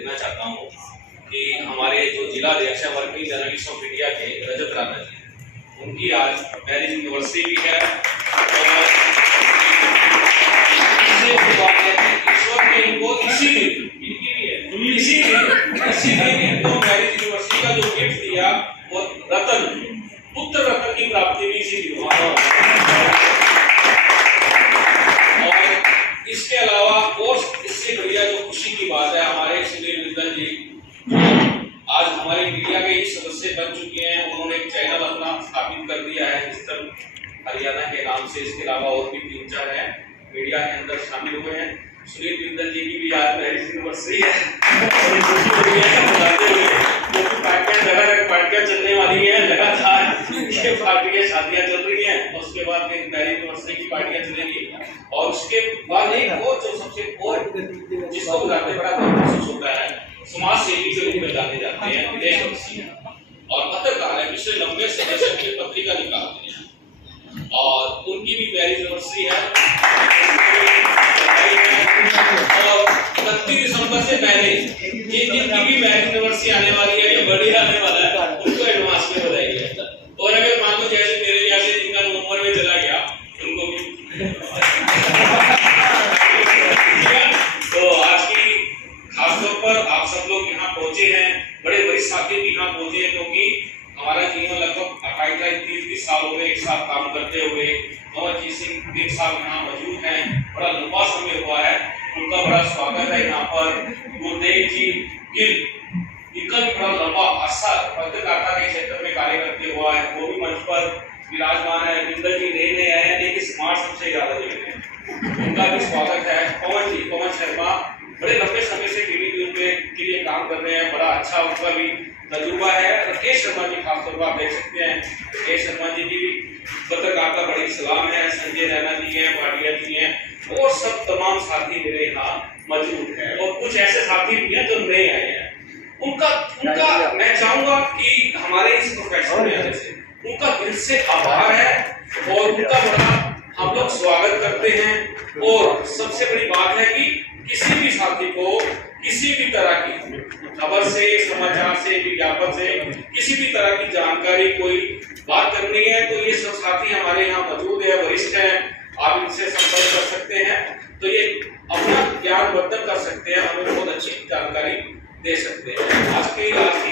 देना चाहता हूँ कि हमारे जो जिला अध्यक्ष है वर्किंग जर्नलिस्ट ऑफ इंडिया के रजत राणा जी, उनकी आज मैरिज एनिवर्सरी भी है। और ईश्वर ने इनको इसी दिन इनको मैरिज एनिवर्सरी का जो गिफ्ट दिया वो रतन, पुत्र रतन की प्राप्ति भी इसी दिन हुआ। और इसके अलावा और इससे बढ़िया जो खुशी की बात है, हमारे सुनील विद्दल जी आज हमारे मीडिया के ही सदस्य बन चुके हैं। उन्होंने एक चैनल अपना स्थापित कर दिया है डिजिटल हरियाणा के नाम से। इसके अलावा और भी 3-4 हैं मीडिया के अंदर शामिल हुए हैं। सुनील विद्दल जी की भी आज मैरिज एनिवर्सरी है और खुशी हो रही है बताते हुए, क्योंकि पार्टियां जगह पार्टियां चलने वाली हैं, लगातार ये पार्टियां शादियां चल रही हैं और उसके बाद फिर मैरिज एनिवर्सरी की पार्टियां चलेंगी। और उसके बाद एक और जो सबसे और जिसको बुलाते बड़ा महसूस होता है, समाज सेवी के रूप में जाने जाते हैं विदेशवंशी और पत्रकार है, पिछले लंबे समय से अपनी पत्रिका निकालते हैं और उनकी भी मैरिज एनिवर्सरी है। और 31 दिसंबर से पहले जिनकी भी मैरिज एनिवर्सरी आने वाली है या बर्थडे आने वाला है, उनको एडवांस में बधाई है। और अगर मान लो जैसे मेरे जैसे जिनका नवंबर में चला गया, उनको भी तो आज की खासतौर पर आप सब लोग यहाँ पहुंचे हैं, बड़े वरिष्ठ साथी भी यहाँ पहुंचे हैं, क्योंकि हमारा जीवन लगभग 28-30 साल हो गए एक साथ काम करते हुए। कंवरजीत सिंह 3 साल यहाँ मौजूद हैं, बड़ा लंबा समय हुआ है, उनका बड़ा स्वागत है यहाँ पर। गुरदेव जी गिल, इनका भी बड़ा लंबा अरसा पत्रकारिता के क्षेत्र में कार्य करते हुआ है, वो भी मंच पर विराजमान है। विंदल जी नए आए हैं, लेकिन स्मार्ट सबसे ज्यादा जगह है, उनका भी स्वागत है। पवन शर्मा बड़े लंबे समय से टीवी न्यूज के लिए काम कर रहे हैं, बड़ा अच्छा उनका भी तजुर्बा है। राकेश शर्मा जी खासतौर पर आप देख सकते हैं, राकेश शर्मा जी की भी पत्रकारिता बड़ी सलाम है। संजय रैना जी हैं, भाटिया जी हैं और सब तमाम साथी मेरे यहाँ मौजूद हैं। और कुछ ऐसे साथी भी हैं जो नए आए हैं, उनका मैं चाहूंगा कि हमारे इस प्रोफेशन में आने से उनका दिल से आभार है और उनका बड़ा हम लोग स्वागत करते हैं। और सबसे बड़ी बात है कि किसी भी साथी को किसी भी तरह की खबर से, समाचार से, विज्ञापन से किसी भी तरह की जानकारी कोई बात करनी है तो ये सब साथी हमारे यहाँ मौजूद है, वरिष्ठ हैं, आप इनसे संपर्क कर सकते हैं। तो ये अपना ज्ञान वर्धन कर सकते हैं, हमें बहुत अच्छी जानकारी दे सकते हैं। आज की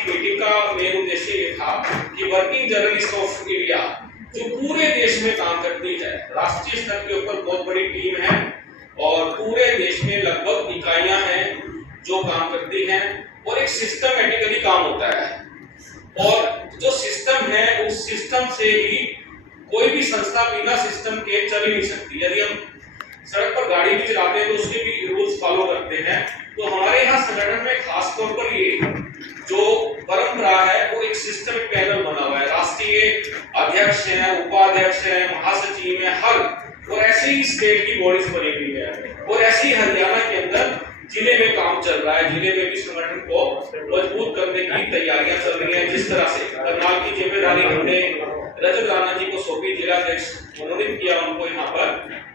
मीटिंग का मेन उद्देश्य ये था कि वर्किंग जर्नलिस्ट ऑफ इंडिया जो पूरे देश में काम करती है, राष्ट्रीय स्तर के ऊपर बहुत बड़ी टीम है और पूरे देश में लगभग इकाइयां हैं जो काम करती हैं और एक सिस्टमैटिकली काम होता है। और जो सिस्टम है उस सिस्टम से ही कोई भी संस्था बिना सिस्टम के चल ही नहीं सकती। यदि हम सड़क पर गाड़ी भी चलाते हैं तो उसके भी रूल्स फॉलो करते हैं। तो हमारे यहाँ संगठन में खास तौर पर ये जो परंपरा है वो एक सिस्टमिक पैनल बना हुआ है। राष्ट्रीय अध्यक्ष हैं, उपाध्यक्ष हैं, महासचिव हैं, हर और ऐसी ही स्टेट की बॉडीज बनी हुई है और ऐसी हरियाणा के अंदर जिले में काम चल रहा है। जिले में भी संगठन को मजबूत करने की तैयारियां चल रही हैं। जिस तरह से करनाल की जिम्मेदारी हमने रजत राणा जी को सौंपी, जिला अध्यक्ष मनोनीत किया उनको यहाँ पर,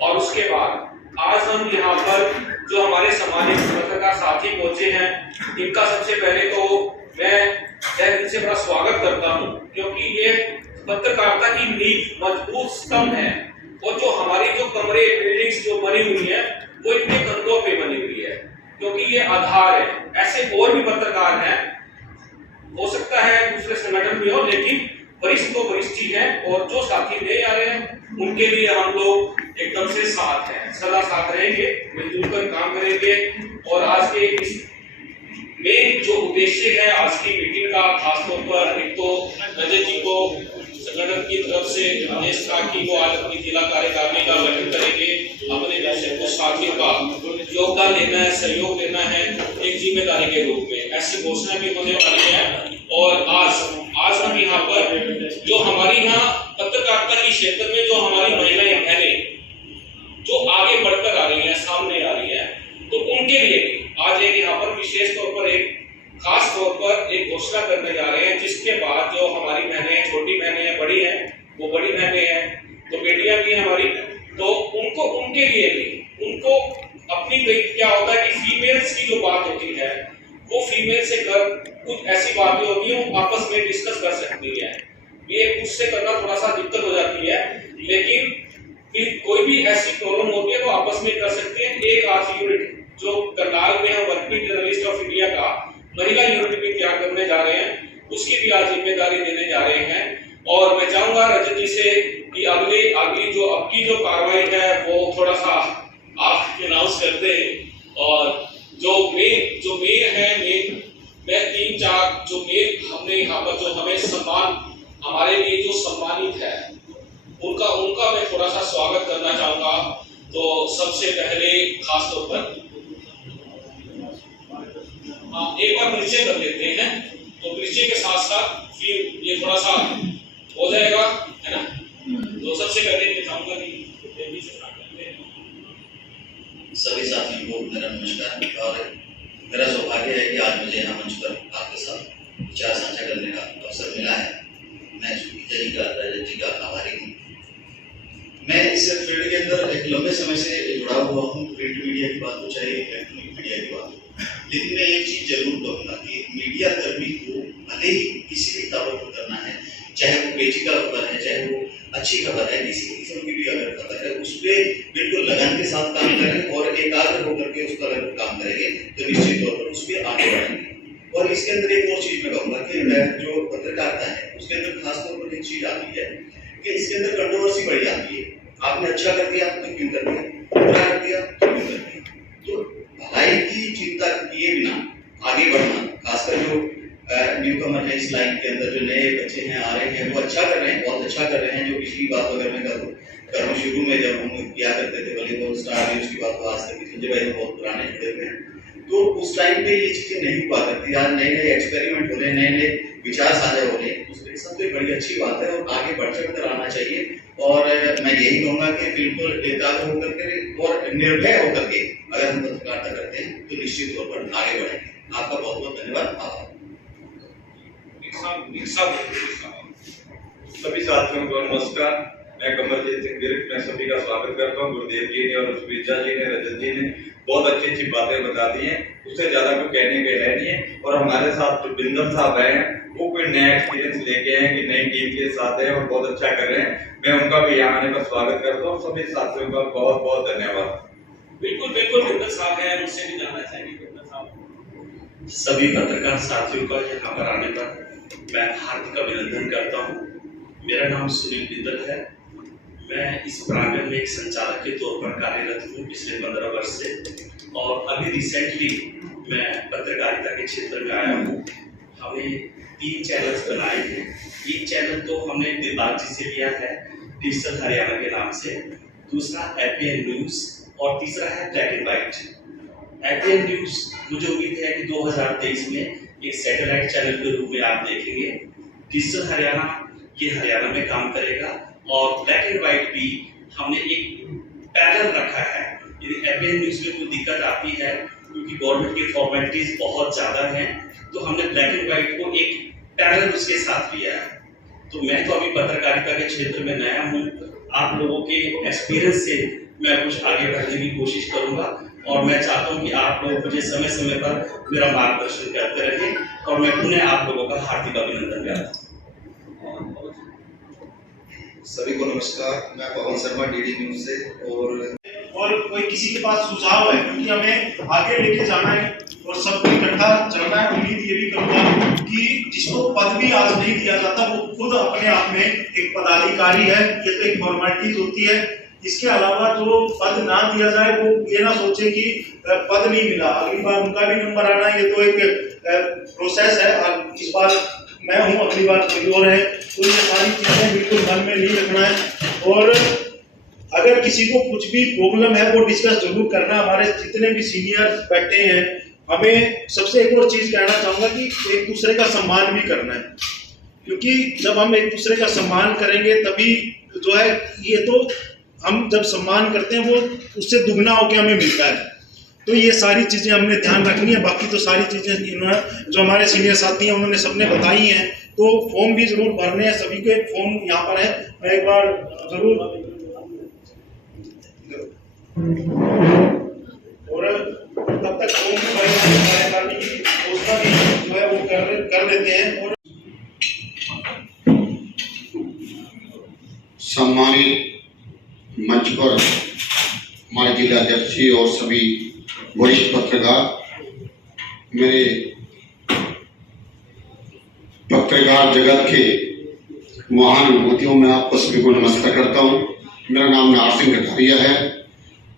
और उसके बाद आज हम यहाँ पर जो हमारे सामाजिक पत्रकार साथी पहुंचे हैं, इनका सबसे पहले तो मैं दिल से बड़ा स्वागत करता हूँ, क्योंकि ये पत्रकारिता की नींव मजबूत स्तंभ है और जो हमारी जो कमरे बिल्डिंग्स जो बनी हुई है वो इनके कंधों पे बनी हुई है, क्योंकि ये आधार है। ऐसे और भी पत्रकार हैं, हो सकता है दूसरे संगठन भी हो, लेकिन वरिष्ठ तो वरिष्ठ ही है और जो साथी नए आ रहे हैं उनके लिए हम लोग एकदम से साथ हैं, सदा साथ रहेंगे, मिलजुल कर काम करेंगे। और आज के इस मेन जो उद्देश्य है आज की मीटिंग का, खासतौर पर एक तो रजत जी को संगठन की तरफ से आदेश था कि वो आज अपनी जिला कार्यकारिणी का गठन करेंगे, अपने जैसे कुछ साथियों का योगदान लेना है, सहयोग देना है एक जिम्मेदारी के रूप में, ऐसी घोषणा भी होने वाली है। और आज हम यहाँ पर जो हमारी यहाँ पत्रकारिता के क्षेत्र में जो हमारी महिलाएं बहनें जो आगे बढ़कर आ रही हैं, सामने आ रही हैं, तो उनके लिए भी आज एक यहाँ पर विशेष तौर पर एक खास तौर पर एक घोषणा करने जा रहे हैं, जिसके बाद जो हमारी बहनें, छोटी बहनें हैं, बड़ी हैं, वो बड़ी बहनें हैं, तो बेटियां भी हैं हमारी, तो उनको उनके लिए भी उनको अपनी क्या होता है कि फीमेल्स की जो बात होती है वो फीमेल से कर कुछ ऐसी बातें होती है वो आपस में डिस्कस कर सकती है। ये उससे करना थोड़ा सा दिक्कत हो जाती है, लेकिन फिर कोई भी ऐसी प्रॉब्लम होती है तो आपस में कर सकते हैं। एक आज यूनिट जो करनाल में है वर्किंग जर्नलिस्ट ऑफ इंडिया का महिला यूनिट भी तैयार करने जा रहे हैं, उसकी भी आज जिम्मेदारी देने जा रहे हैं। और मैं चाहूंगा रजत जी से कि अगली जो कार्रवाई है वो थोड़ा सा आप अनाउंस कर दें। और जो मेन है मैं 3-4 जो मेन हमने यहाँ पर जो हमें सम्मान हमारे लिए जो सम्मानित है उनका मैं थोड़ा सा स्वागत करना चाहूंगा। तो सबसे पहले खास तौर पर एक बार परिचय कर लेते हैं, तो परिचय के साथ साथ फिर ये थोड़ा सा हो जाएगा, है ना। तो सबसे पहले मैं चाहूंगा कि देवी से स्टार्ट करते हैं। सभी साथियों को मेरा नमस्कार। और मेरा सौभाग्य है कि आज मुझे यहाँ मंच पर आपके साथ विचार साझा करने का अवसर मिला है। मैं जी का रजत जी का आभारी हूँ। मैं इस फील्ड के अंदर एक लंबे समय से जुड़ा हुआ हूँ, प्रिंट मीडिया की बात हो चाहे इलेक्ट्रॉनिक मीडिया की बात हो। लेकिन मैं एक चीज जरूर कहूँगा कि मीडिया कर्मी को भले ही किसी भी खबर को करना है, चाहे वो पेची का खबर है, चाहे वो अच्छी खबर है, किसी किस्म की भी अगर खबर है, उस पर बिल्कुल लगन के साथ काम करें और एकाग्र होकर के उस पर अगर काम करेंगे तो निश्चित तौर पर उस पर आगे बढ़ेंगे। और इसके अंदर एक और चीज मैं कहूँगा कि जो पत्रकारिता है उसके अंदर खासतौर पर एक चीज आती है कि इसके अंदर कंट्रोवर्सी बढ़ी आती है। आपने अच्छा कर दिया तो क्यों कर दिया, बुरा कर दिया तो क्यों कर दिया। तो भलाई की चिंता किए बिना आगे बढ़ना, खासकर जो न्यू कमर है इस लाइन के अंदर, जो नए बच्चे हैं आ रहे हैं, वो अच्छा कर रहे हैं, बहुत अच्छा कर रहे हैं। जो पिछली बात अगर मैं करूँ शुरू में जब हम किया करते थे वॉलीबॉल स्टार न्यूज की बात, तो आज तक संजय भाई बहुत पुराने जुड़े हुए हैं, तो उस टाइम पे ये चीजें नहीं हुआ करती। आज नए नए एक्सपेरिमेंट हो रहे हैं, नए नए विचार साझा हो रहे हैं, उसके सबसे बड़ी अच्छी बात है और आगे बढ़ चढ़ कर आना चाहिए। और मैं यही कहूँगा कि बिल्कुल एकाग्र होकर के और निर्भय होकर के अगर हम पत्रकारिता करते हैं तो निश्चित तौर पर आगे बढ़ेंगे। आपका बहुत बहुत धन्यवाद। आभार। सभी साथियों को नमस्कार। मैं कमलजीत सिंह गिरिट, मैं सभी का स्वागत करता हूँ। गुरुदेव जी ने और विद्या जी ने, रजत जी ने बहुत अच्छी अच्छी बातें बता दी हैं, उससे ज्यादा कुछ कहने के है नहीं है। और हमारे साथ जो बिंदल साहब आए हैं वो कोई नया एक्सपीरियंस लेके आए हैं कि नई टीम के साथ है और बहुत अच्छा कर रहे हैं। मैं उनका भी यहाँ आने का स्वागत करता हूँ। सभी साथियों का बहुत बहुत धन्यवाद। बिल्कुल बिंदल साहब है, उनसे भी जानना चाहेंगे बिंदल साहब। सभी पत्रकार साथियों का यहाँ पर आने पर मैं हार्दिक अभिनंदन करता हूँ। मेरा नाम सुनील बिंदल है। मैं इस प्रांगण में एक संचालक के तौर पर कार्यरत हूँ पिछले 15 वर्ष से, और अभी रिसेंटली मैं पत्रकारिता के क्षेत्र में आया हूँ। हमने 3 चैनल्स बनाए हैं। एक चैनल तो हमने दिलबाग जी से लिया है डिजिटल हरियाणा के नाम से, दूसरा एपीएन न्यूज और तीसरा है black and white. APN news मुझे उम्मीद है कि 2023 में एक सैटेलाइट चैनल के रूप में आप देखेंगे। डिजिटल हरियाणा ये हरियाणा में काम करेगा, और ब्लैक एंड व्हाइट भी हमने एक पैनल रखा है। यदि एपीएन न्यूज में कोई दिक्कत आती है क्योंकि गवर्नमेंट की फॉर्मेलिटीज बहुत ज़्यादा हैं, तो हमने ब्लैक एंड व्हाइट को एक पैनल उसके साथ लिया है। तो मैं तो अभी पत्रकारिता के क्षेत्र में नया हूँ। आप लोगों के एक्सपीरियंस से मैं कुछ आगे बढ़ने की कोशिश करूँगा, और मैं चाहता हूँ कि आप लोग मुझे समय समय पर मेरा मार्गदर्शन करते रहें, और मैं पुनः आप लोगों का हार्दिक अभिनंदन करता हूँ। सभी को नमस्कार। मैं पवन शर्मा, डीडी न्यूज से। और कोई किसी के पास सुझाव है, क्योंकि हमें आगे लेके जाना है और सबको इकट्ठा चलना है। उम्मीद ये भी करूँगा कि जिसको पद भी आज नहीं दिया जाता वो खुद अपने आप में एक पदाधिकारी है। ये तो एक फॉर्मेलिटीज होती है। इसके अलावा जो पद ना दिया जाए वो ये ना सोचे कि पद नहीं मिला, अगली बार उनका भी नंबर आना, ये तो एक प्रोसेस है। और इस बार मैं हूँ, अगली बार कोई और है, तो ये सारी चीजें बिल्कुल मन में नहीं रखना है। और अगर किसी को कुछ भी प्रॉब्लम है वो डिस्कस जरूर करना। हमारे जितने भी सीनियर बैठे हैं, हमें सबसे एक और चीज कहना चाहूंगा कि एक दूसरे का सम्मान भी करना है, क्योंकि जब हम एक दूसरे का सम्मान करेंगे तभी जो है, ये तो हम जब सम्मान करते हैं वो उससे दुगना होकर हमें मिलता है। तो ये सारी चीजें हमने ध्यान रखनी है। बाकी तो सारी चीजें इन्होंने जो हमारे सीनियर साथी हैं उन्होंने सबने बताई हैं। तो फॉर्म भी जरूर भरने हैं, सभी के फॉर्म यहाँ पर है। मैं एक बार जरूर, और तब तक फॉर्म भी भरने की कोशिश सम्मानित मंच पर हमारे जिला अध्यक्ष जी और सभी वरिष्ठ पत्रकार, मेरे पत्रकार जगत के महान विभूतियों में आपको सभी को नमस्कार करता हूँ। मेरा नाम नार सिंह कटारिया है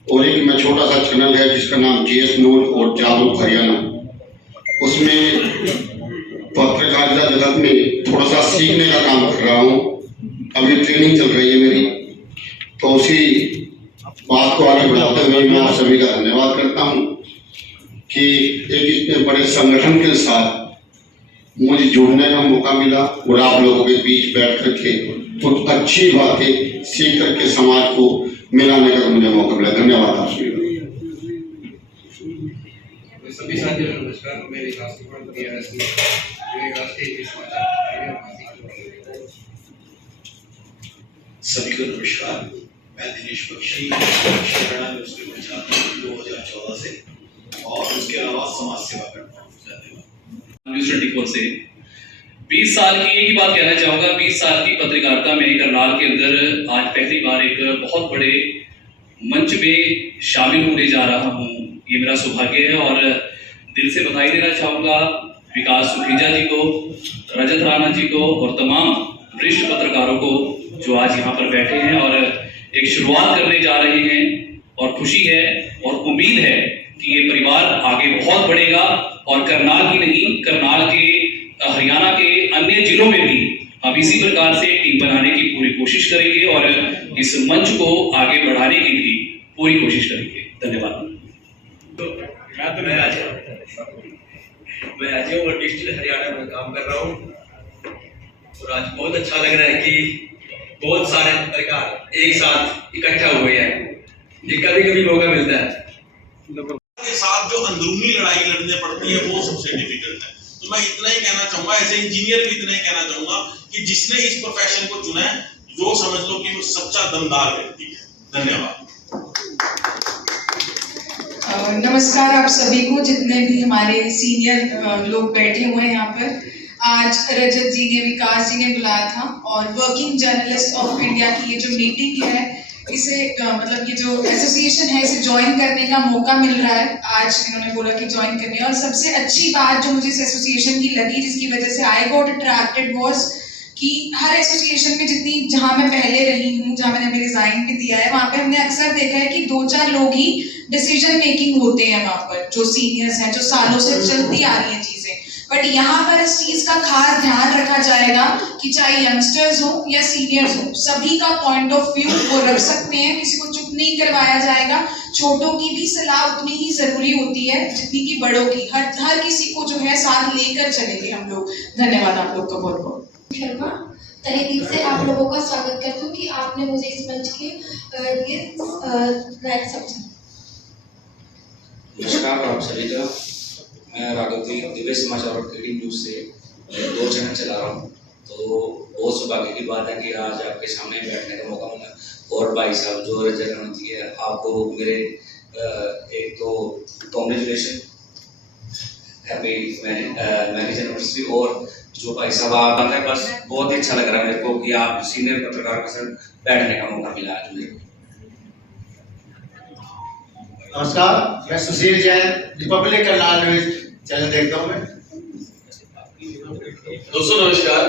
और एक मैं छोटा सा चैनल है जिसका नाम जीएस न्यूज और जागरूक हरियाणा, उसमें पत्रकारिता जगत में थोड़ा सा सीखने का काम कर रहा हूँ। अभी ट्रेनिंग चल रही है मेरी, तो उसी बात को आगे बढ़ाते हुए मैं आप सभी का धन्यवाद करता हूँ कि एक इतने बड़े संगठन के साथ मुझे जुड़ने का मौका मिला और आप लोगों के बीच बैठ करके कुछ अच्छी बातें सीख करके समाज को मिलाने का मुझे मौका मिला। धन्यवाद आप सभी। सभी साथियों को नमस्कार। मैं विकास कुमार राष्ट्रीय सभी को नमस्कार। मैं दिनेश बख्शी हरियाणा में उसके पंचायत 2014 से और उसके अलावा समाज सेवा करता हूँ। न्यूज़ 24 से 20 साल की एक ही बात कहना चाहूँगा। 20 साल की पत्रकारिता में करनाल के अंदर आज पहली बार एक बहुत बड़े मंच में शामिल होने जा रहा हूँ। ये मेरा सौभाग्य है और दिल से बधाई देना चाहूँगा विकास सुखेजा जी को, रजत राणा जी को और तमाम वरिष्ठ पत्रकारों को जो आज यहाँ पर बैठे हैं और एक शुरुआत करने जा रहे हैं। और खुशी है और उम्मीद है कि ये परिवार आगे बहुत बढ़ेगा और करनाल ही नहीं, करनाल के हरियाणा के अन्य जिलों में भी हम इसी प्रकार से टीम बनाने की पूरी कोशिश करेंगे और इस मंच को आगे बढ़ाने की भी पूरी कोशिश करेंगे। धन्यवाद। मैं आज और डिजिटल हरियाणा में काम कर रहा हूँ और आज बहुत अच्छा लग रहा है कि बहुत सारे पत्रकार एक साथ इकट्ठा हुए हैं। ये कभी कभी मौका मिलता है। के साथ जो अंदरूनी लड़ाई लड़ने पड़ती है वो सबसे डिफिकल्ट है। तो मैं इतना ही कहना चाहूंगा, एज ए इंजीनियर भी इतना ही कहना चाहूंगा कि जिसने इस प्रोफेशन को चुना है वो समझ लो कि वो सच्चा दमदार व्यक्ति है। धन्यवाद। नमस्कार आप सभी को, जितने भी हमारे सीनियर लोग बैठे हुए हैं यहाँ पर। आज रजत जी ने, विकास जी ने बुलाया था और वर्किंग जर्नलिस्ट ऑफ इंडिया की ये जो मीटिंग है, इसे मतलब ये जो एसोसिएशन है इसे ज्वाइन करने का मौका मिल रहा है। आज इन्होंने बोला कि ज्वाइन करने, और सबसे अच्छी बात जो मुझे इस एसोसिएशन की लगी, जिसकी वजह से आई गॉट अट्रैक्टेड वाज कि हर एसोसिएशन में जितनी, जहाँ मैं पहले रही हूँ, जहाँ मैंने अभी रिजाइन भी दिया है, वहाँ पे हमने अक्सर देखा है कि 2-4 लोग ही डिसीजन मेकिंग होते हैं वहाँ पर, जो सीनियर्स हैं, जो सालों से चलती आ रही हैं चीजें। बट यहाँ पर इस चीज का खास ध्यान रखा जाएगा कि चाहे यंगस्टर्स हो या सीनियर्स हो, सभी का पॉइंट ऑफ व्यू वो रख सकते हैं, किसी को चुप नहीं करवाया जाएगा। छोटों की भी सलाह उतनी ही जरूरी होती है जितनी की बड़ों की। हर किसी को जो है साथ लेकर चलेंगे हम लोग। धन्यवाद आप लोग का बहुत बहुत। शर्मा, तहे दिल से आप लोगों का स्वागत करती हूँ कि आपने मुझे इस मंच के लिए लायक समझा। नमस्कार आप सभी का। मैं राघव जी दिव्य समाचार और डीडी न्यूज़ से 2 चैनल चला रहा हूँ, तो बहुत सौभाग्य की बात है कि आज आपके सामने बैठने का मौका मिला। और भाई साहब जो रजत राणा जी है, आपको मेरे एक तो कॉन्ग्रेचुलेशन, हैप्पी मैरिज एनिवर्सरी। और जो भाई साहब आप है, बस बहुत ही अच्छा लग रहा है मेरे को कि आप सीनियर पत्रकार के साथ बैठने का मौका मिला आज मुझे। नमस्कार, मैं Sushil Jain, republic Karnal news channel देखता हूँ मैं। दोस्तों नमस्कार,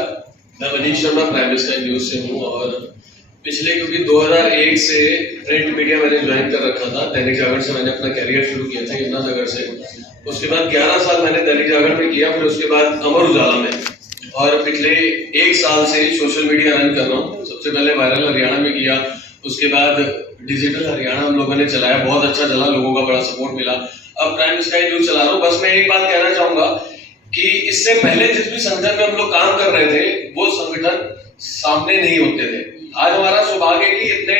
मैं Manish Sharma prime minister news से हूँ और पिछले, क्योंकि 2001 से प्रिंट मीडिया मैंने ज्वाइन कर रखा था। दैनिक जागरण से मैंने अपना कैरियर शुरू किया था यमुनानगर से। उसके बाद 11 साल मैंने दैनिक जागरण में किया, फिर उसके बाद अमर उजाला में, और पिछले 1 साल से सोशल मीडिया रन कर रहा हूँ। सबसे पहले वायरल हरियाणा में किया, उसके बाद डिजिटल हरियाणा हम लोगों ने चलाया, बहुत अच्छा चला, लोगों का बड़ा सपोर्ट मिला। अब प्राइम स्काई न्यूज़ चला रहा हूँ। बस मैं एक बात कहना चाहूंगा कि इससे पहले जिस भी संगठन में हम लोग काम कर रहे थे, वो संगठन सामने नहीं होते थे। आज हमारा सौभाग्य है कि इतने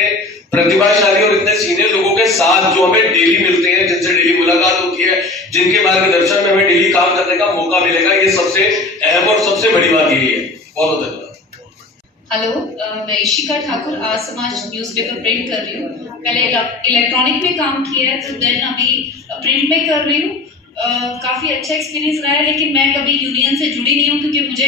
प्रतिभाशाली और इतने सीनियर लोगों के साथ जो हमें डेली मिलते हैं, जिनसे डेली मुलाकात होती है, जिनके मार्गदर्शन में हमें डेली काम करने का मौका मिलेगा, ये सबसे अहम और सबसे बड़ी बात यही है। बहुत बहुत धन्यवाद। हेलो, मैं इशिका ठाकुर, आज समाज न्यूज़पेपर प्रिंट कर रही हूँ। पहले इलेक्ट्रॉनिक में काम किया है, तो देन अभी प्रिंट में कर रही हूँ। काफ़ी अच्छा एक्सपीरियंस रहा है, लेकिन मैं कभी यूनियन से जुड़ी नहीं हूँ क्योंकि मुझे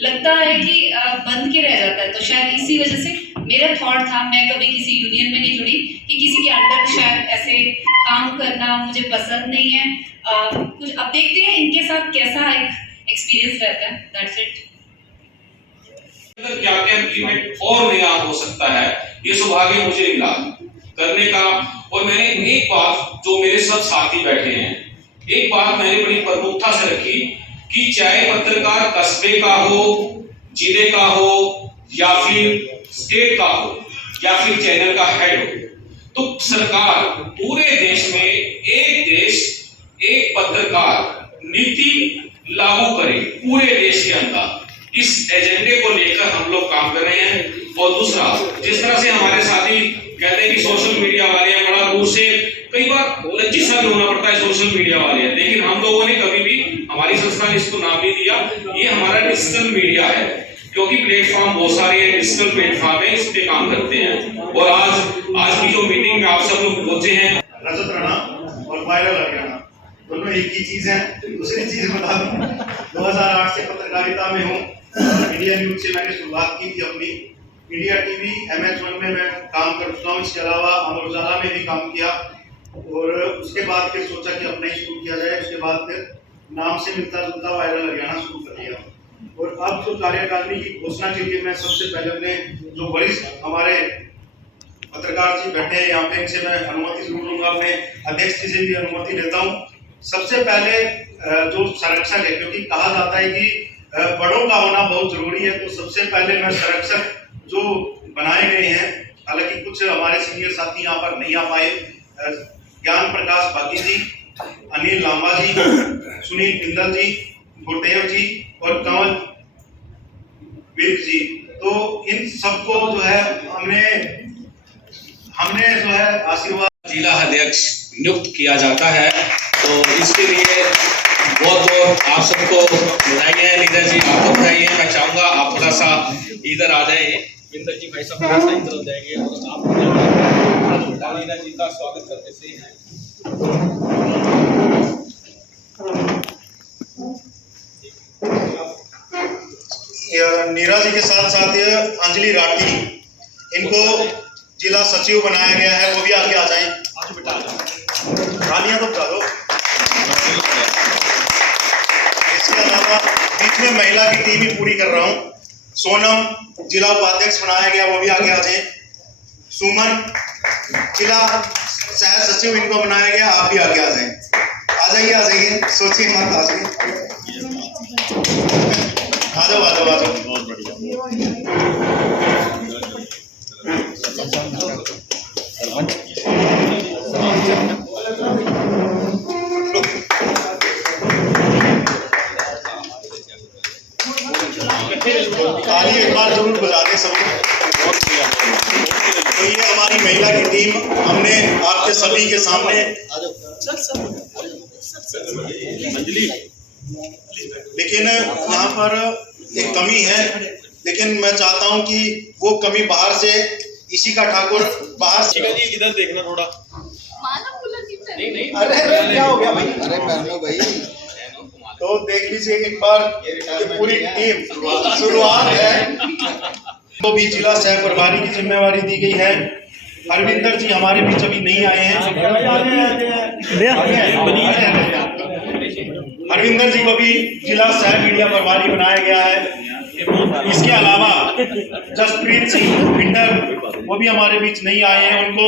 लगता है कि बंद के रह जाता है, तो शायद इसी वजह से मेरा थॉट था, मैं कभी किसी यूनियन में नहीं जुड़ी कि किसी के अंडर शायद ऐसे काम करना मुझे पसंद नहीं है। कुछ अब देखते हैं इनके साथ कैसा एक एक्सपीरियंस रहता है। That's it. क्या क्या इम्प्लीमेंट और नया हो सकता है, ये सौभाग्य मुझे मिला करने का। और मैंने एक बात जो मेरे सब साथी बैठे हैं, एक बात मैंने बड़ी प्रमुखता से रखी कि चाहे पत्रकार कस्बे का हो, जिले का हो, या फिर स्टेट का हो, या फिर चैनल का हेड हो, तो सरकार पूरे देश में एक देश एक पत्रकार नीति लागू करे पूरे देश के अंदर। इस एजेंडे को लेकर हम लोग काम कर रहे हैं। और दूसरा, जिस तरह से हमारे साथी कहते हैं कि सोशल मीडिया वाले हैं, बड़ा दूर से कई बार लज्जित सा भी होना पड़ता है सोशल मीडिया वाले हैं, लेकिन हम लोगों ने कभी भी, हमारी संस्था ने इसको नाम नहीं दिया, ये हमारा डिजिटल मीडिया है, क्योंकि प्लेटफॉर्म बहुत सारे हैं, डिजिटल प्लेटफॉर्म है, इस पे काम करते हैं। और आज की जो मीटिंग में आप सब लोग पहुंचे हैं, रजत राणा और वायरल हरियाणा दोनों एक ही चीज है। दूसरी चीज बता दूं, 2008 से पत्रकारिता में हूँ। इंडिया न्यूज से मैंने शुरुआत की थी अपनी। इंडिया टीवी MH1 में मैं काम कर चुका हूँ। इसके अलावा अमर उजाला में भी काम किया, और उसके बाद फिर सोचा कि अपना ही शुरू किया जाए। उसके बाद फिर नाम से मिलता जुलता वायरल हरियाणा शुरू कर दिया। और अब जो कार्यकारिणी की घोषणा के लिए मैं सबसे पहले अपने जो वरिष्ठ हमारे पत्रकार जी बैठे हैं यहाँ पे, इनसे मैं अनुमति जरूर लूंगा, अपने अध्यक्ष जी से भी अनुमति लेता हूँ। सबसे पहले जो संरक्षक है, क्योंकि कहा जाता है कि बड़ों का होना बहुत जरूरी है, तो सबसे पहले मैं संरक्षक जो बनाए गए हैं, हालांकि कुछ हमारे सीनियर साथी यहाँ पर नहीं आ पाए, ज्ञान प्रकाश बागी जी, अनिल लांबा जी, सुनील बिंदल जी, गुरुदेव जी और कंवल विर्क जी, तो इन सबको जो है हमने जो है आशीर्वाद जिला अध्यक्ष नियुक्त किया जाता है। तो इसके लिए बहुत बहुत आप सबको बधाई है। लीडर जी आपको बधाई है। मैं चाहूंगा आप थोड़ा सा इधर आ जाए, बिंदल जी भाई साहब थोड़ा सा इधर हो जाएंगे, और आप लीडर जी का स्वागत करते से हैं। नीरा जी के साथ साथ अंजलि राठी, इनको जिला सचिव बनाया गया है, वो भी आगे आ जाएं। तालियां तो बता दो। इसके अलावा बीच में महिला की टीम ही पूरी कर रहा हूँ। सोनम जिला उपाध्यक्ष बनाया गया, वो भी आगे आ जाए। सुमन जिला सह सचिव इनको बनाया गया, आप भी आगे आ जाएं। आ जाइए सोचिए मत, आ जाइए, आ जाओ। बहुत बढ़िया। ताली एक बार जरूर बजा दें सब। तो ये हमारी महिला की टीम हमने आपके सभी के सामने, लेकिन यहाँ पर एक कमी है, लेकिन मैं चाहता हूँ कि वो कमी बाहर से, इशिका ठाकुर बाहर से, इधर देखना थोड़ा। अरे क्या हो गया भाई? अरे पहनो भाई। तो देख लीजिए एक बार, ये पूरी टीम शुरुआत है। तो भी जिला सह प्रभारी की जिम्मेवारी दी गई है। हरविंदर जी हमारे बीच अभी नहीं आए हैं। हरविंदर जी को भी जिला सह मीडिया प्रभारी बनाया गया है। इसके अलावा जसप्रीत सिंह बिंडर, वो भी हमारे बीच नहीं आए हैं, उनको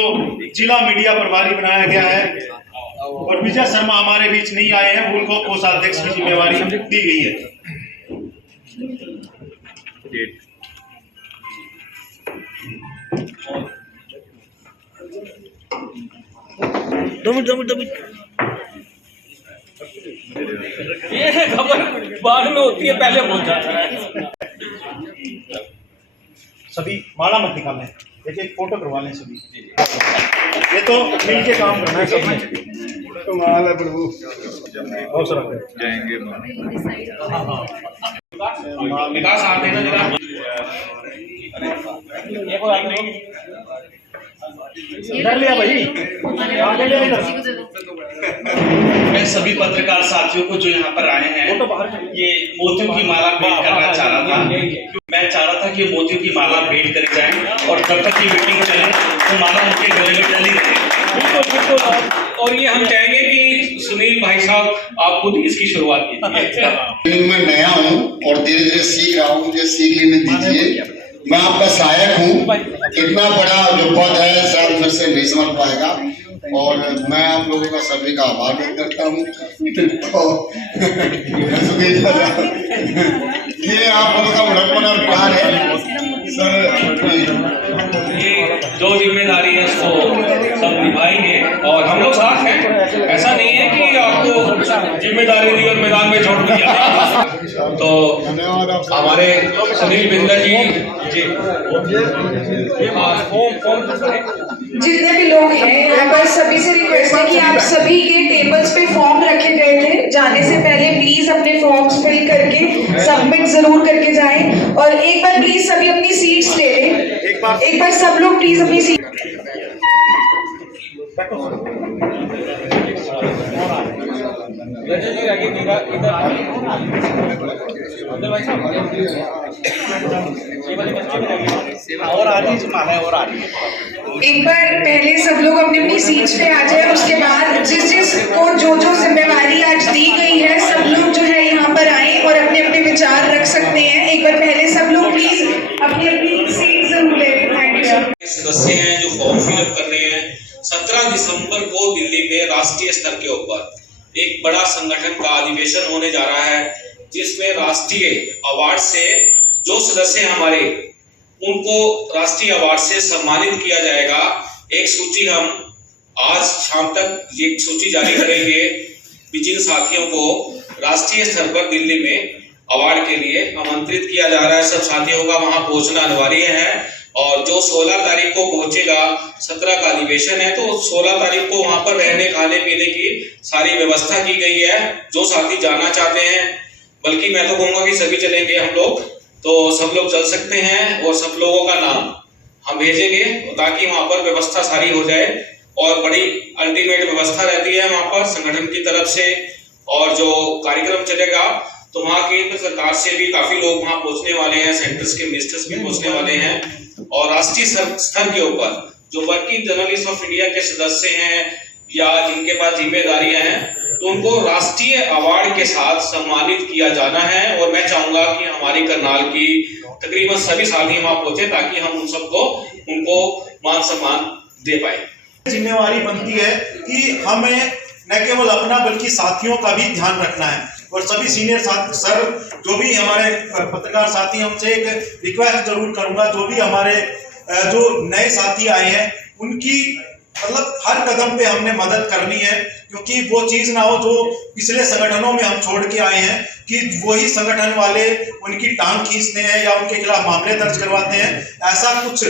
जिला मीडिया प्रभारी बनाया गया है। और विजय शर्मा हमारे बीच नहीं आए हैं, उनको कोषाध्यक्ष की जिम्मेवारी दी गई है। ये खबर बाद में होती है, पहले पहुंच जाता है। सभी माला मत निकालें, देखिए फोटो करवा लें सभी। ये तो मिल के काम करना है सबने। तो माला प्रभु अवसर जाएंगे। विकास आप देना जरा। इधर लिया भाई, आगे ले इधर। मैं सभी पत्रकार साथियों को जो यहाँ पर आए हैं ये मोतियों की माला भेंट करना चाह रहा था। मैं चाह रहा था कि मोतियों की माला भेंट करी जाए और जब तक ये मीटिंग चले तो माला उनके गले में डली रहे। और ये हम चाहेंगे कि सुनील भाई साहब आप खुद इसकी शुरुआत कीजिए। मैं नया हूँ और धीरे धीरे सीख रहा हूँ, मुझे सीख लेने दीजिए। मैं आपका सहायक हूँ, इतना बड़ा जो पद है शायद मेरे से नहीं समझ पाएगा और मैं आप लोगों का सभी का आभार व्यक्त करता हूँ। ये आप लोगों का बड़प्पन और प्यार है सर। जो जिम्मेदारी है उसको सब निभाएंगे और हम लोग साथ हैं। ऐसा नहीं है कि आपको जिम्मेदारी दी और मैदान में छोड़ दिया। तो हमारे सुनील बिंदर जी जितने भी लोग हैं यहाँ पर सभी से रिक्वेस्ट है कि आप सभी के टेबल्स पे फॉर्म रखे गए थे, जाने से पहले प्लीज अपने फॉर्म्स फिल करके सबमिट जरूर करके जाएं और एक बार प्लीज सभी अपनी सीट्स ले लें। एक बार सब लोग प्लीज अपनी सीट और आ रही है और आ रही है। एक बार पहले सब लोग अपनी अपनी सीट्स पे आ जाए, उसके बाद जिस को जो जिम्मेवारी आज दी गई है सब लोग जो है यहाँ पर आए और अपने अपने विचार रख सकते हैं। एक बार पहले सब लोग प्लीज अपनी अपनी सीट जरूर ले। Thank you. सदस्य हैं जो फॉर्म फिलअप करने हैं 17 दिसंबर को दिल्ली में राष्ट्रीय स्तर के ऊपर एक बड़ा संगठन का अधिवेशन होने जा रहा है, जिसमें राष्ट्रीय अवार्ड से जो सदस्य हमारे उनको राष्ट्रीय अवार्ड से सम्मानित किया जाएगा। एक सूची हम आज शाम तक ये सूची जारी करेंगे। जिन साथियों को राष्ट्रीय स्तर पर दिल्ली में अवार्ड के लिए आमंत्रित किया जा रहा है, सब साथियों का वहां पहुंचना अनिवार्य है। और जो 16 तारीख को पहुंचेगा, 17 का अधिवेशन है, तो 16 तारीख को वहां पर रहने खाने पीने की सारी व्यवस्था की गई है। जो साथी जाना चाहते हैं, बल्कि मैं तो कहूंगा कि सभी चलेंगे हम लोग, तो सब लोग चल सकते हैं और सब लोगों का नाम हम भेजेंगे ताकि वहां पर व्यवस्था सारी हो जाए। और बड़ी अल्टीमेट व्यवस्था रहती है वहां पर संगठन की तरफ से। और जो कार्यक्रम चलेगा तो वहाँ केंद्र सरकार से भी काफी लोग वहां पहुंचने वाले हैं, सेंटर्स के मिनिस्टर्स भी पहुंचने वाले हैं। और राष्ट्रीय स्तर के ऊपर जो वर्किंग जर्नलिस्ट ऑफ इंडिया के सदस्य हैं या जिनके पास जिम्मेदारियां हैं, तो उनको राष्ट्रीय अवार्ड के साथ सम्मानित किया जाना है। और मैं चाहूंगा कि हमारी करनाल की तकरीबन सभी साथी वहां पहुंचे ताकि हम उन सबको उनको मान सम्मान दे पाए। जिम्मेवारी बनती है कि हमें न केवल अपना बल्कि साथियों का भी ध्यान रखना है। और सभी सीनियर साथी सर, जो भी हमारे पत्रकार साथी, हमसे एक रिक्वेस्ट जरूर करूंगा, जो भी हमारे जो नए साथी आए हैं उनकी मतलब हर कदम पे हमने मदद करनी है, क्योंकि वो चीज ना हो जो पिछले संगठनों में हम छोड़ के आए हैं कि वही संगठन वाले उनकी टांग खींचते हैं या उनके खिलाफ मामले दर्ज करवाते हैं। ऐसा कुछ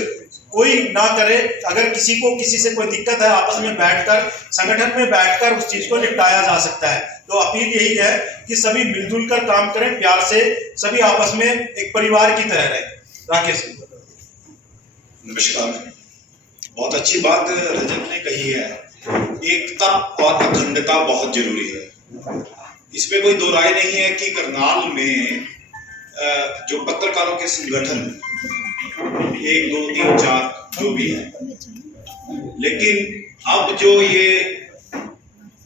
कोई ना करे। अगर किसी को किसी से कोई दिक्कत है, आपस में बैठकर संगठन में बैठकर उस चीज को निपटाया जा सकता है। तो अपील यही है कि सभी मिलजुल कर काम करें, प्यार से सभी आपस में एक परिवार की तरह रहें। राकेश। नमस्कार। बहुत अच्छी बात रजत ने कही है, एकता और अखंडता बहुत जरूरी है। इसमें कोई दो राय नहीं है कि करनाल में जो पत्रकारों के संगठन 1, 2, 3, 4 जो भी है, लेकिन अब जो ये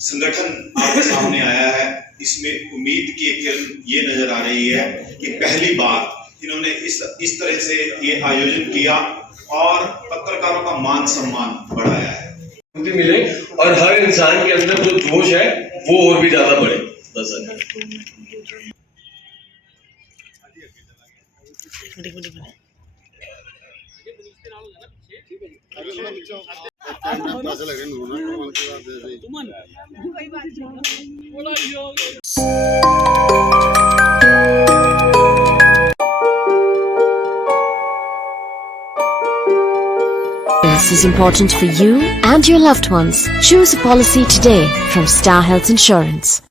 संगठन आपके सामने आया है, इसमें उम्मीद की किरण ये नजर आ रही है कि पहली बार इन्होंने इस तरह से ये आयोजन किया और पत्रकारों का मान सम्मान बढ़ाया है। मिले और हर इंसान के अंदर जो जोश है वो और भी ज्यादा बढ़े। This is important for you and your loved ones. Choose a policy today from Star Health Insurance.